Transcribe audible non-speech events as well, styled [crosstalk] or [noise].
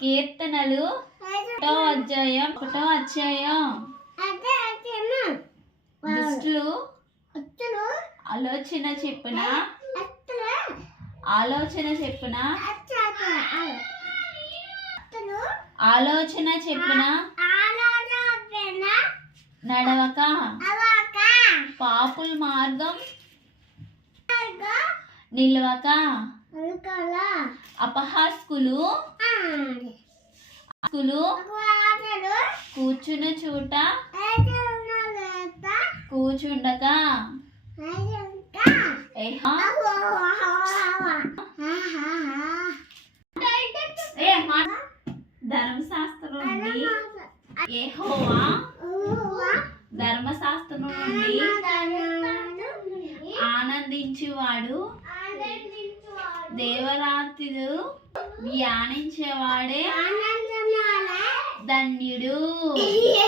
కీర్తనలు ఒకటో అధ్యాయం ఒకటో అధ్యాయం. దుష్టులు ఆలోచన చెప్పున ఆలోచన చెప్పున ఆలోచన చెప్పున నడవక. పాపుల మార్గం నిలవక. అపహాస్కులు అపహాస్కులు కూర్చున్న చోట కూర్చుండక. ధర్మశాస్త్రం నుండి ఏహోవా? ధర్మశాస్త్రం నుండి ఆనందించువాడు. దేవరాత్రులు ధ్యానించేవాడే ధన్యుడు. [laughs] ధన్య